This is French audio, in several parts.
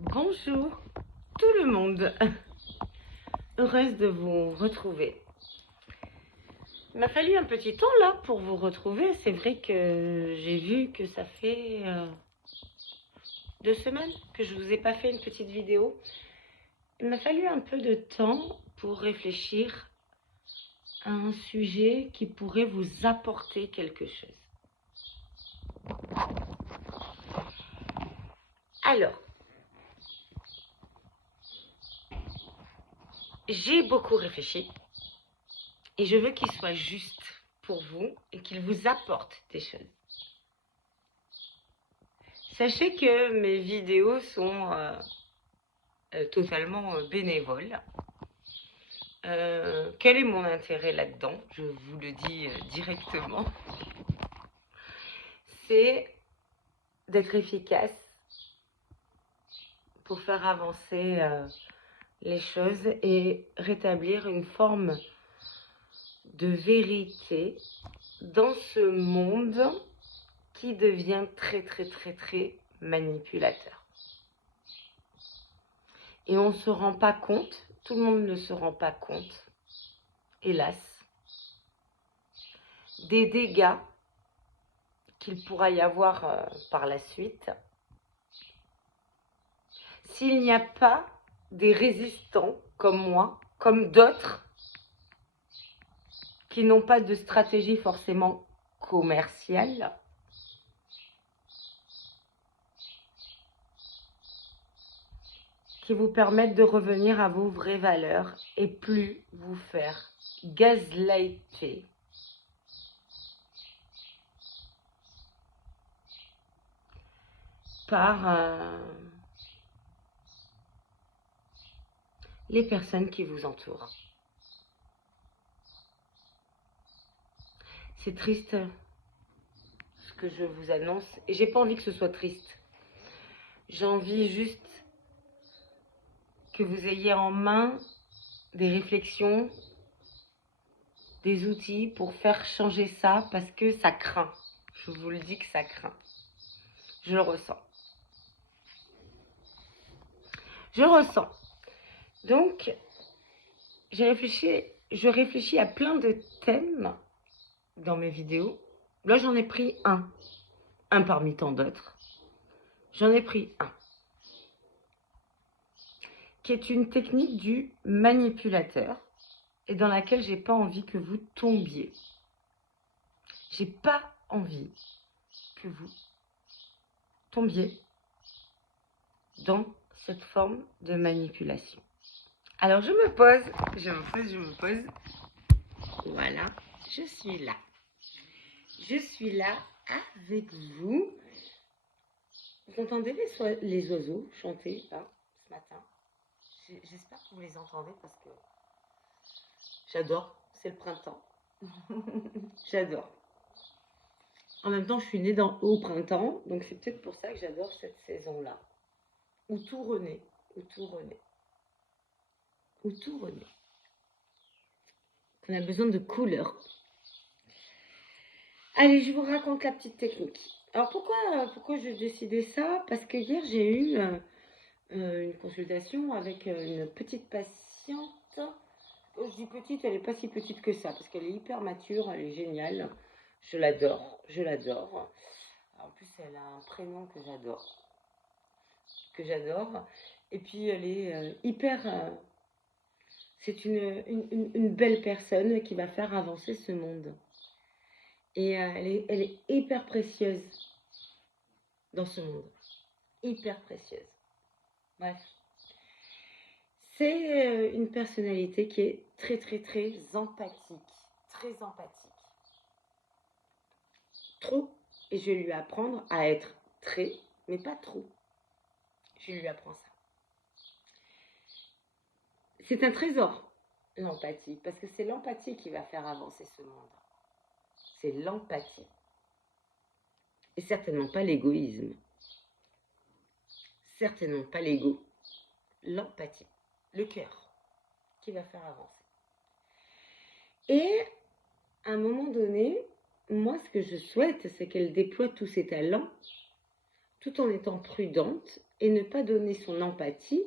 Bonjour tout le monde, heureuse de vous retrouver. Il m'a fallu un petit temps là pour vous retrouver. C'est vrai que j'ai vu que ça fait 2 semaines que je vous ai pas fait une petite vidéo. Il m'a fallu un peu de temps pour réfléchir à un sujet qui pourrait vous apporter quelque chose. Alors, j'ai beaucoup réfléchi et je veux qu'il soit juste pour vous et qu'il vous apporte des choses. Sachez que mes vidéos sont totalement bénévoles. Quel est mon intérêt là-dedans? Je vous le dis directement. C'est d'être efficace pour faire avancer les choses et rétablir une forme de vérité dans ce monde qui devient très manipulateur. Et on ne se rend pas compte, tout le monde ne se rend pas compte, hélas, des dégâts qu'il pourra y avoir par la suite s'il n'y a pas des résistants comme moi, comme d'autres, qui n'ont pas de stratégie forcément commerciale, qui vous permettent de revenir à vos vraies valeurs et plus vous faire gaslighter par les personnes qui vous entourent. C'est triste ce que je vous annonce et j'ai pas envie que ce soit triste. J'ai envie juste que vous ayez en main des réflexions, des outils pour faire changer ça parce que ça craint. Je vous le dis que ça craint. Je le ressens. Je ressens. Donc, je réfléchis à plein de thèmes dans mes vidéos. Là, j'en ai pris un parmi tant d'autres. J'en ai pris un, qui est une technique du manipulateur et dans laquelle j'ai pas envie que vous tombiez. J'ai pas envie que vous tombiez dans cette forme de manipulation. Alors je me pose. Voilà, je suis là. Je suis là avec vous. Vous entendez les oiseaux chanter là, ce matin? J'espère que vous les entendez parce que j'adore, c'est le printemps. J'adore. En même temps, je suis née au printemps, donc c'est peut-être pour ça que j'adore cette saison-là. Où tout renaît, où tout renaît. Où tout renaît. On a besoin de couleurs. Allez, je vous raconte la petite technique. Alors pourquoi j'ai décidé ça? Parce que hier j'ai eu une consultation avec une petite patiente. Je dis petite, elle n'est pas si petite que ça, parce qu'elle est hyper mature, elle est géniale. Je l'adore, je l'adore. En plus, elle a un prénom que j'adore. Et puis, elle est c'est une belle personne qui va faire avancer ce monde. Et elle est hyper précieuse dans ce monde. Hyper précieuse. Bref. C'est une personnalité qui est très empathique. Très empathique. Trop. Et je vais lui apprendre à être très, mais pas trop. Je lui apprends ça. C'est un trésor, l'empathie, parce que c'est l'empathie qui va faire avancer ce monde. C'est l'empathie. Et certainement pas l'égoïsme. Certainement pas l'ego. L'empathie. Le cœur qui va faire avancer. Et à un moment donné, moi, ce que je souhaite, c'est qu'elle déploie tous ses talents tout en étant prudente et ne pas donner son empathie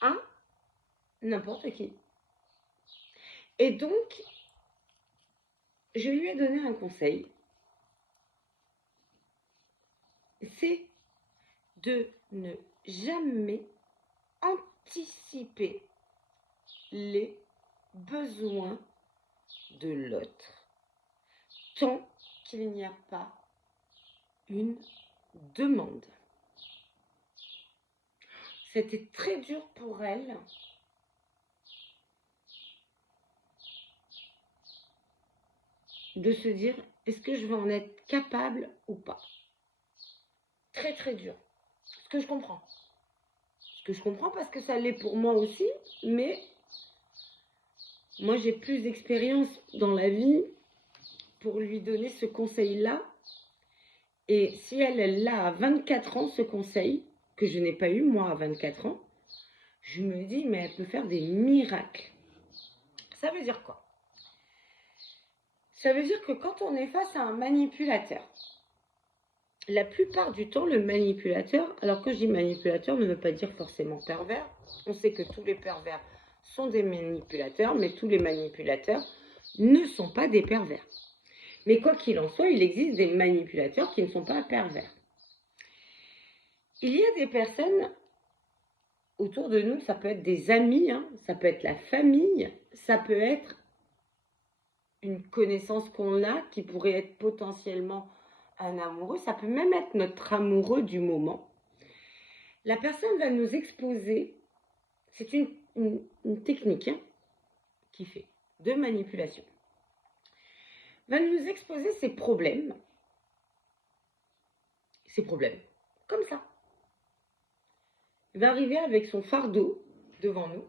à n'importe qui. Et donc, je lui ai donné un conseil. C'est de ne jamais anticiper les besoins de l'autre tant qu'il n'y a pas une demande. C'était très dur pour elle de se dire, est-ce que je vais en être capable ou pas? Très très dur. Ce que je comprends. Ce que je comprends parce que ça l'est pour moi aussi, mais moi j'ai plus d'expérience dans la vie pour lui donner ce conseil-là. Et si elle l'a à 24 ans, ce conseil, que je n'ai pas eu moi à 24 ans, je me dis, mais elle peut faire des miracles. Ça veut dire quoi? Ça veut dire que quand on est face à un manipulateur, la plupart du temps, le manipulateur, alors que je dis manipulateur ne veut pas dire forcément pervers. On sait que tous les pervers sont des manipulateurs, mais tous les manipulateurs ne sont pas des pervers. Mais quoi qu'il en soit, il existe des manipulateurs qui ne sont pas pervers. Il y a des personnes autour de nous, ça peut être des amis, ça peut être la famille, ça peut être une connaissance qu'on a qui pourrait être potentiellement un amoureux, ça peut même être notre amoureux du moment. La personne va nous exposer, c'est une technique qui fait de manipulation, va nous exposer ses problèmes, comme ça. Il va arriver avec son fardeau devant nous.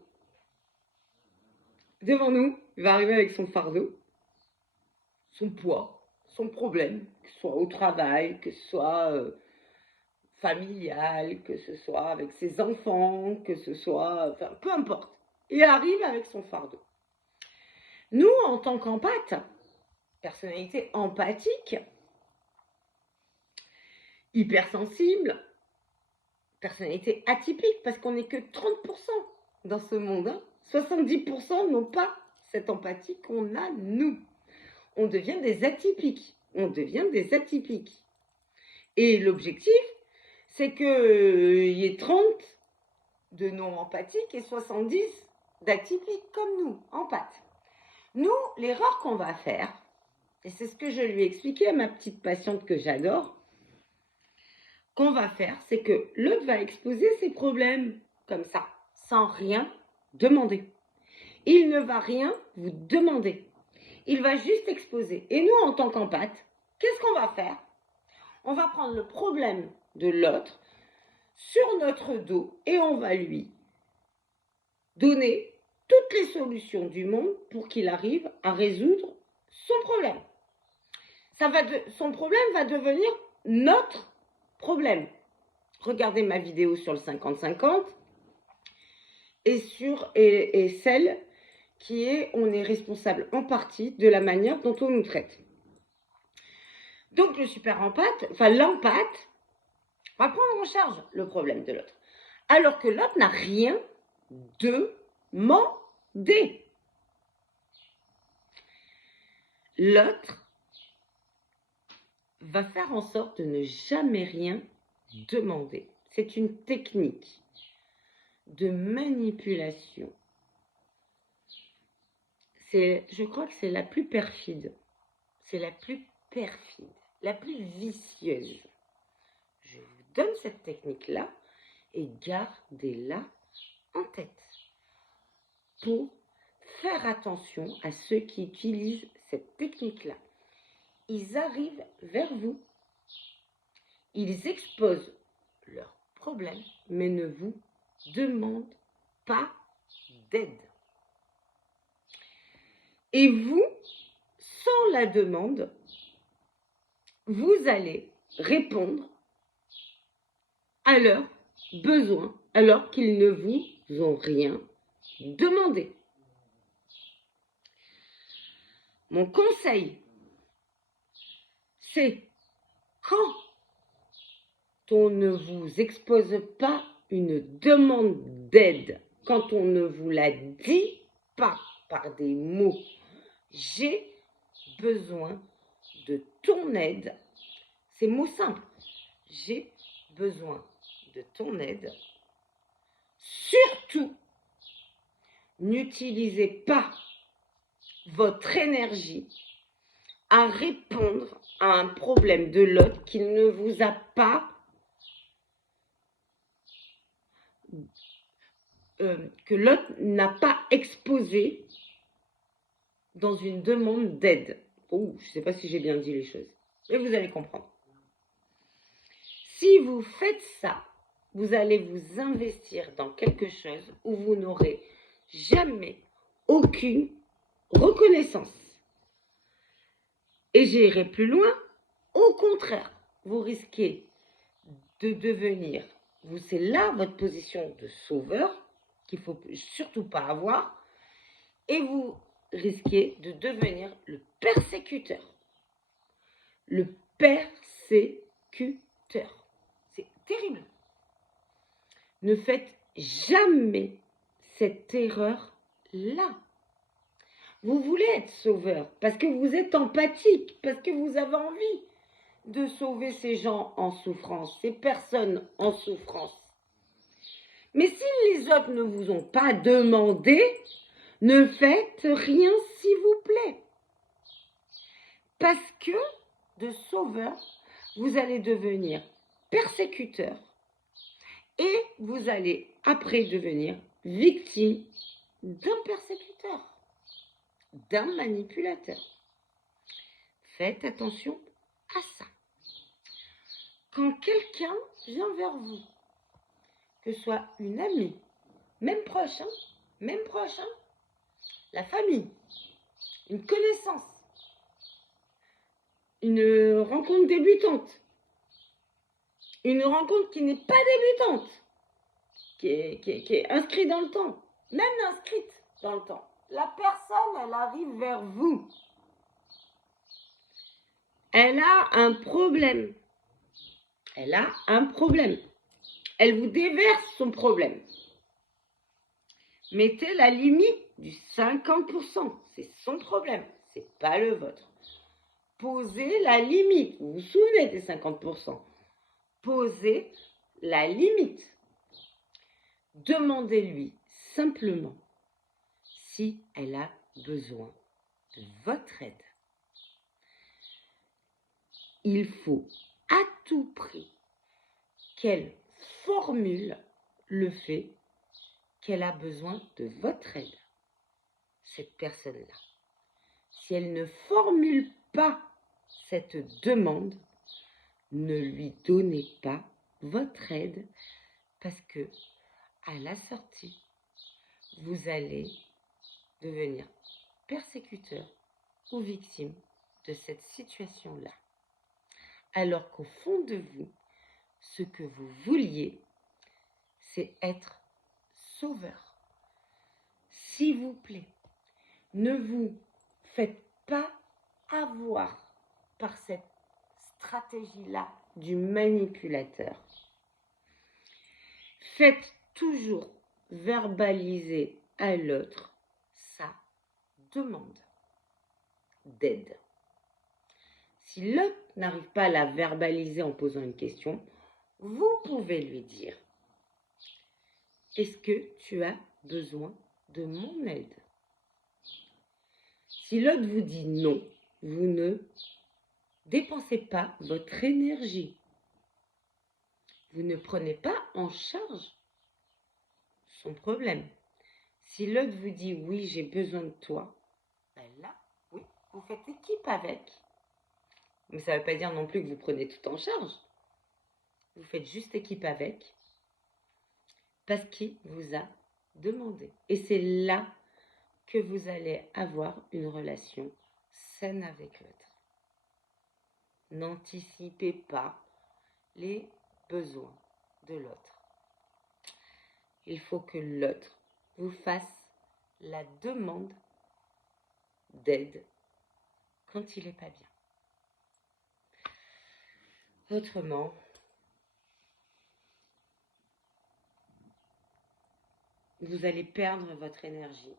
Il va arriver avec son fardeau, son poids, son problème, que ce soit au travail, que ce soit familial, que ce soit avec ses enfants, que ce soit, enfin, peu importe. Il arrive avec son fardeau. Nous, en tant qu'empathe, personnalité empathique, hypersensible, personnalité atypique, parce qu'on n'est que 30% dans ce monde. 70% n'ont pas cette empathie qu'on a, nous. On devient des atypiques. Et l'objectif, c'est qu'il y ait 30 de non empathiques et 70 d'atypiques comme nous, empathes. Nous, l'erreur qu'on va faire, et c'est ce que je lui ai expliqué à ma petite patiente que j'adore, qu'on va faire, c'est que l'autre va exposer ses problèmes comme ça, sans rien demander. Il ne va rien vous demander. Il va juste exposer. Et nous, en tant qu'empathe, qu'est-ce qu'on va faire? On va prendre le problème de l'autre sur notre dos et on va lui donner toutes les solutions du monde pour qu'il arrive à résoudre son problème. Son problème va devenir notre problème. Regardez ma vidéo sur le 50-50 et celle qui est on est responsable en partie de la manière dont on nous traite. Donc le super empathe, l'empathe, va prendre en charge le problème de l'autre. Alors que l'autre n'a rien demandé. L'autre va faire en sorte de ne jamais rien demander. C'est une technique de manipulation. Je crois que c'est la plus perfide. C'est la plus perfide, la plus vicieuse. Je vous donne cette technique-là et gardez-la en tête pour faire attention à ceux qui utilisent cette technique-là. Ils arrivent vers vous, ils exposent leurs problèmes, mais ne vous demandent pas d'aide. Et vous, sans la demande, vous allez répondre à leurs besoins alors qu'ils ne vous ont rien demandé. Mon conseil, c'est quand on ne vous expose pas une demande d'aide, quand on ne vous la dit pas par des mots, j'ai besoin de ton aide, ces mots simples, j'ai besoin de ton aide, surtout, n'utilisez pas votre énergie à répondre à un problème de l'autre qu'il ne vous a pas que l'autre n'a pas exposé dans une demande d'aide. Oh, je ne sais pas si j'ai bien dit les choses, mais vous allez comprendre. Si vous faites ça, vous allez vous investir dans quelque chose où vous n'aurez jamais aucune reconnaissance. Et j'irai plus loin, au contraire, vous risquez de devenir, c'est là votre position de sauveur, qu'il ne faut surtout pas avoir, et vous risquez de devenir le persécuteur. Le persécuteur. C'est terrible. Ne faites jamais cette erreur-là. Vous voulez être sauveur parce que vous êtes empathique, parce que vous avez envie de sauver ces gens en souffrance, ces personnes en souffrance. Mais si les autres ne vous ont pas demandé, ne faites rien s'il vous plaît. Parce que de sauveur, vous allez devenir persécuteur et vous allez après devenir victime d'un persécuteur, d'un manipulateur. Faites attention à ça. Quand quelqu'un vient vers vous, que ce soit une amie, même proche, la famille, une connaissance, une rencontre débutante, une rencontre qui n'est pas débutante, qui est inscrite dans le temps, même inscrite dans le temps. La personne, elle arrive vers vous. Elle a un problème. Elle a un problème. Elle vous déverse son problème. Mettez la limite du 50%. C'est son problème, c'est pas le vôtre. Posez la limite. Vous vous souvenez des 50%. Posez la limite. Demandez-lui simplement si elle a besoin de votre aide. Il faut à tout prix qu'elle formule le fait qu'elle a besoin de votre aide, cette personne-là. Si elle ne formule pas cette demande, ne lui donnez pas votre aide parce que à la sortie, vous allez devenir persécuteur ou victime de cette situation-là. Alors qu'au fond de vous, ce que vous vouliez, c'est être sauveur. S'il vous plaît, ne vous faites pas avoir par cette stratégie-là du manipulateur. Faites toujours verbaliser à l'autre sa demande d'aide. Si l'autre n'arrive pas à la verbaliser en posant une question, vous pouvez lui dire « Est-ce que tu as besoin de mon aide ?» Si l'autre vous dit non, vous ne dépensez pas votre énergie. Vous ne prenez pas en charge son problème. Si l'autre vous dit oui, j'ai besoin de toi, ben là, oui, vous faites équipe avec. Mais ça ne veut pas dire non plus que vous prenez tout en charge. Vous faites juste équipe avec parce qu'il vous a demandé. Et c'est là que vous allez avoir une relation saine avec l'autre. N'anticipez pas les besoins de l'autre. Il faut que l'autre vous fasse la demande d'aide quand il n'est pas bien. Autrement, vous allez perdre votre énergie.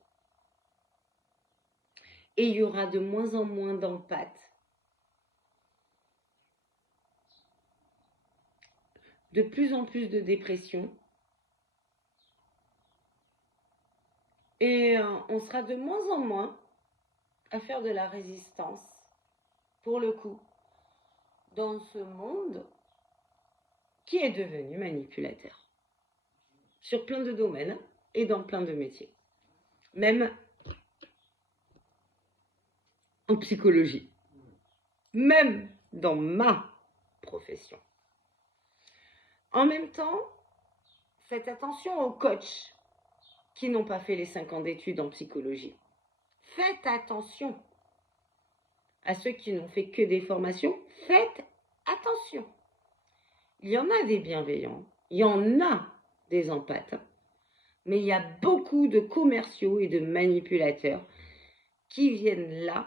Et il y aura de moins en moins d'empathie, de plus en plus de dépression. Et on sera de moins en moins à faire de la résistance, pour le coup, dans ce monde qui est devenu manipulateur. Sur plein de domaines et dans plein de métiers. Même en psychologie. Même dans ma profession. En même temps, faites attention aux coachs qui n'ont pas fait les 5 ans d'études en psychologie. Faites attention à ceux qui n'ont fait que des formations. Faites attention. Il y en a des bienveillants, il y en a des empathes, mais il y a beaucoup de commerciaux et de manipulateurs qui viennent là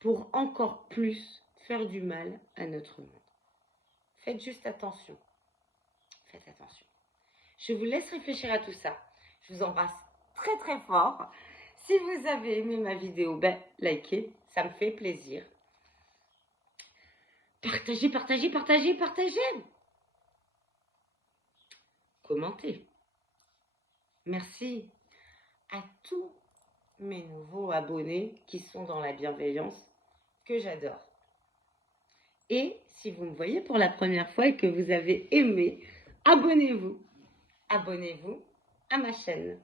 pour encore plus faire du mal à notre monde. Faites juste attention. Faites attention. Je vous laisse réfléchir à tout ça. Je vous embrasse très très fort. Si vous avez aimé ma vidéo, likez, ça me fait plaisir. Partagez, partagez, partagez, partagez. Commentez. Merci à tous mes nouveaux abonnés qui sont dans la bienveillance que j'adore. Et si vous me voyez pour la première fois et que vous avez aimé, abonnez-vous. Abonnez-vous à ma chaîne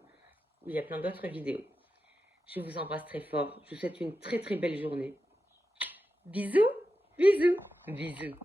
où il y a plein d'autres vidéos. Je vous embrasse très fort. Je vous souhaite une très très belle journée. Bisous, bisous, bisous.